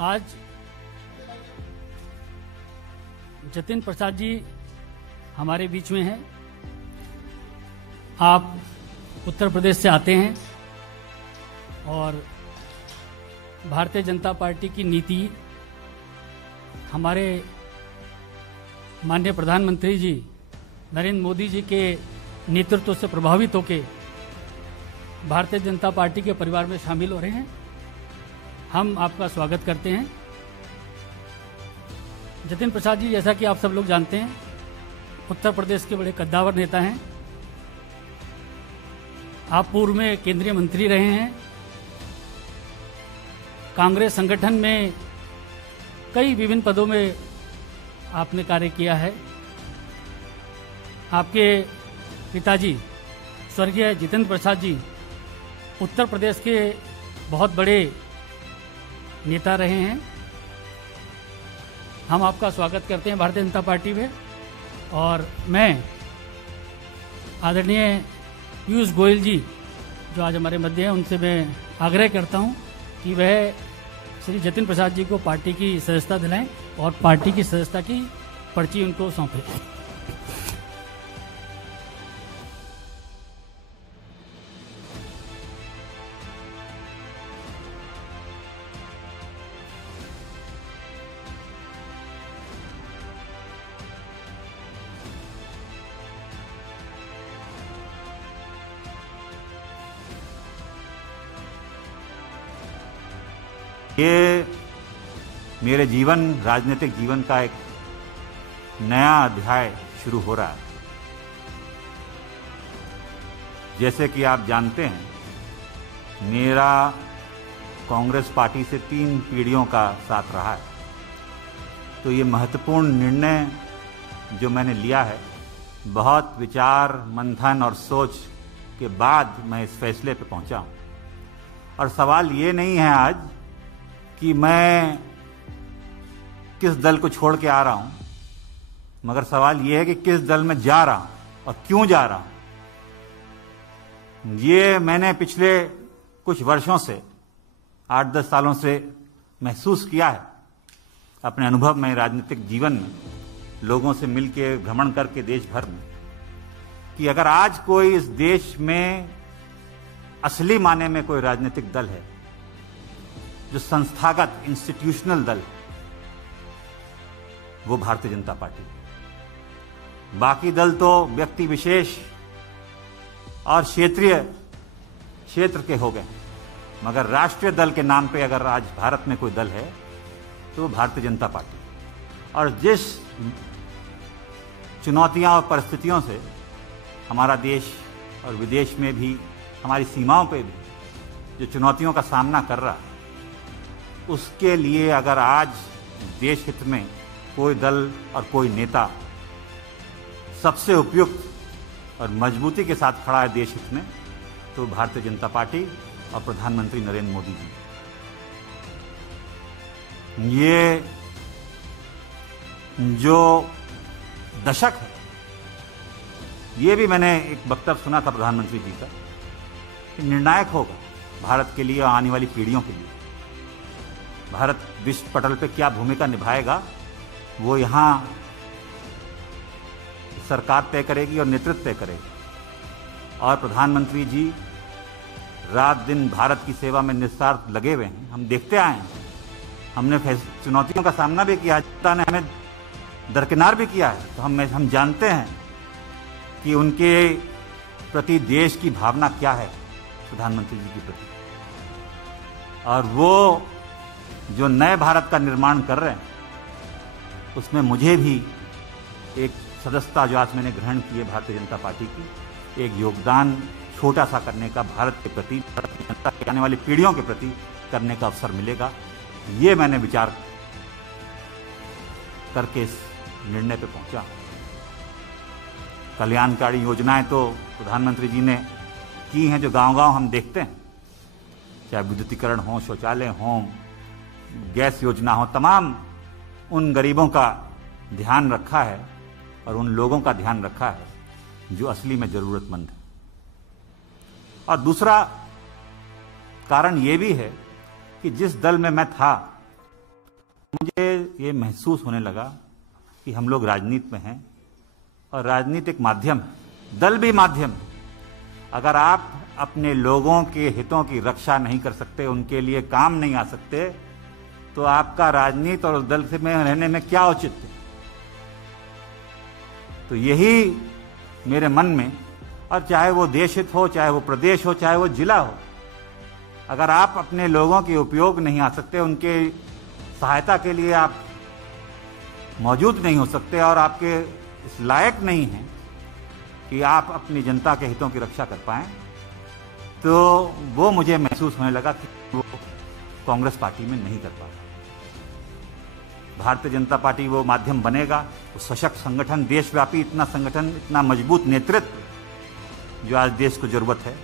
आज जतिन प्रसाद जी हमारे बीच में हैं। आप उत्तर प्रदेश से आते हैं और भारतीय जनता पार्टी की नीति हमारे माननीय प्रधानमंत्री जी नरेंद्र मोदी जी के नेतृत्व से प्रभावित होकर भारतीय जनता पार्टी के परिवार में शामिल हो रहे हैं। हम आपका स्वागत करते हैं। जतिन प्रसाद जी, जैसा कि आप सब लोग जानते हैं, उत्तर प्रदेश के बड़े कद्दावर नेता हैं। आप पूर्व में केंद्रीय मंत्री रहे हैं। कांग्रेस संगठन में कई विभिन्न पदों में आपने कार्य किया है। आपके पिताजी स्वर्गीय जितेंद्र प्रसाद जी उत्तर प्रदेश के बहुत बड़े नेता रहे हैं। हम आपका स्वागत करते हैं भारतीय जनता पार्टी में। और मैं आदरणीय पीयूष गोयल जी जो आज हमारे मध्य हैं, उनसे मैं आग्रह करता हूं कि वह श्री जतिन प्रसाद जी को पार्टी की सदस्यता दिलाएं और पार्टी की सदस्यता की पर्ची उनको सौंपें। ये मेरे राजनीतिक जीवन का एक नया अध्याय शुरू हो रहा है। जैसे कि आप जानते हैं, मेरा कांग्रेस पार्टी से 3 पीढ़ियों का साथ रहा है। तो ये महत्वपूर्ण निर्णय जो मैंने लिया है, बहुत विचार मंथन और सोच के बाद मैं इस फैसले पे पहुंचा हूं। और सवाल ये नहीं है आज कि मैं किस दल को छोड़ के आ रहा हूं, मगर सवाल यह है कि किस दल में जा रहा हूं और क्यों जा रहा हूं। ये मैंने पिछले कुछ वर्षों से 8-10 सालों से महसूस किया है अपने अनुभव में, राजनीतिक जीवन में, लोगों से मिलकर भ्रमण करके देश भर में, कि अगर आज कोई इस देश में असली माने में कोई राजनीतिक दल है जो संस्थागत इंस्टीट्यूशनल दल, वो भारतीय जनता पार्टी। बाकी दल तो व्यक्ति विशेष और क्षेत्र के हो गए, मगर राष्ट्रीय दल के नाम पे अगर आज भारत में कोई दल है तो वो भारतीय जनता पार्टी। और जिस चुनौतियां और परिस्थितियों से हमारा देश और विदेश में भी, हमारी सीमाओं पे भी जो चुनौतियों का सामना कर रहा है, उसके लिए अगर आज देश हित में कोई दल और कोई नेता सबसे उपयुक्त और मजबूती के साथ खड़ा है देश हित में, तो भारतीय जनता पार्टी और प्रधानमंत्री नरेंद्र मोदी जी। ये जो दशक है, ये भी मैंने एक वक्तव्य सुना था प्रधानमंत्री जी का कि निर्णायक होगा भारत के लिए और आने वाली पीढ़ियों के लिए। भारत विश्व पटल पे क्या भूमिका निभाएगा, वो यहाँ सरकार तय करेगी और नेतृत्व तय करेगी। और प्रधानमंत्री जी रात दिन भारत की सेवा में निस्वार्थ लगे हुए हैं। हम देखते आए हैं, हमने चुनौतियों का सामना भी किया, जनता ने हमें दरकिनार भी किया है। तो हम जानते हैं कि उनके प्रति देश की भावना क्या है, प्रधानमंत्री जी के प्रति। और वो जो नए भारत का निर्माण कर रहे हैं, उसमें मुझे भी एक सदस्यता जो आज मैंने ग्रहण की है भारतीय जनता पार्टी की, एक योगदान छोटा सा करने का भारत के प्रति, भारतीय जनता के आने वाली पीढ़ियों के प्रति करने का अवसर मिलेगा। ये मैंने विचार करके इस निर्णय पे पहुंचा। कल्याणकारी योजनाएं तो प्रधानमंत्री जी ने की हैं, जो गांव-गांव हम देखते हैं, चाहे विद्युतीकरण हो, शौचालय हो, गैस योजना हो, तमाम उन गरीबों का ध्यान रखा है और उन लोगों का ध्यान रखा है जो असली में जरूरतमंद है। और दूसरा कारण यह भी है कि जिस दल में मैं था मुझे ये महसूस होने लगा कि हम लोग राजनीति में हैं और राजनीति एक माध्यम है, दल भी माध्यम है। अगर आप अपने लोगों के हितों की रक्षा नहीं कर सकते, उनके लिए काम नहीं आ सकते, तो आपका राजनीति और दल से में रहने में क्या औचित्य? तो यही मेरे मन में, और चाहे वो देश हित हो, चाहे वो प्रदेश हो, चाहे वो जिला हो, अगर आप अपने लोगों के उपयोग नहीं आ सकते, उनके सहायता के लिए आप मौजूद नहीं हो सकते और आपके इस लायक नहीं हैं कि आप अपनी जनता के हितों की रक्षा कर पाएं, तो वो मुझे महसूस होने लगा कि वो कांग्रेस पार्टी में नहीं कर पा रहा। भारतीय जनता पार्टी वो माध्यम बनेगा, वो सशक्त संगठन, देशव्यापी इतना संगठन, इतना मजबूत नेतृत्व जो आज देश को जरूरत है,